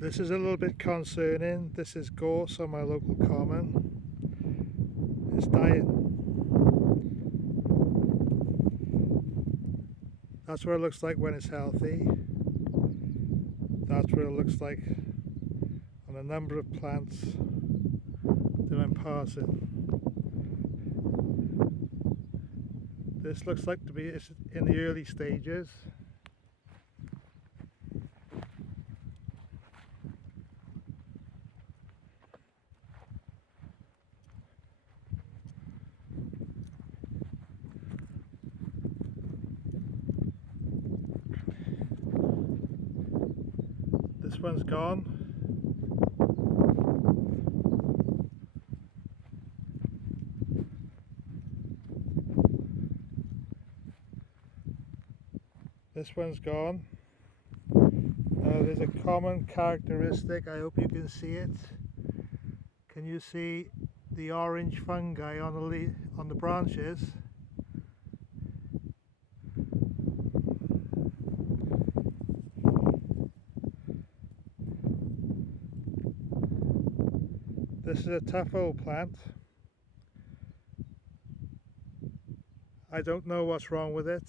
This is a little bit concerning. This is gorse on my local common. It's dying. That's what it looks like when it's healthy. That's what it looks like on a number of plants that I'm passing. This looks like to be in the early stages. This one's gone. This one's gone. There's a common characteristic, I hope you can see it. Can you see the orange fungi on the branches? This is a tough old plant. I don't know what's wrong with it.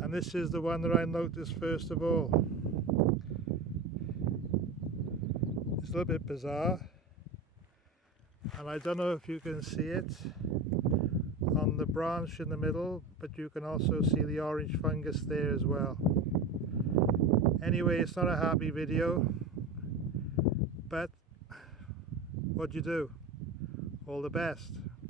And this is the one that I noticed first of all. It's a little bit bizarre, and I don't know if you can see it on the branch in the middle, but you can also see the orange fungus there as well. Anyway, it's not a happy video, but what do you do? All the best.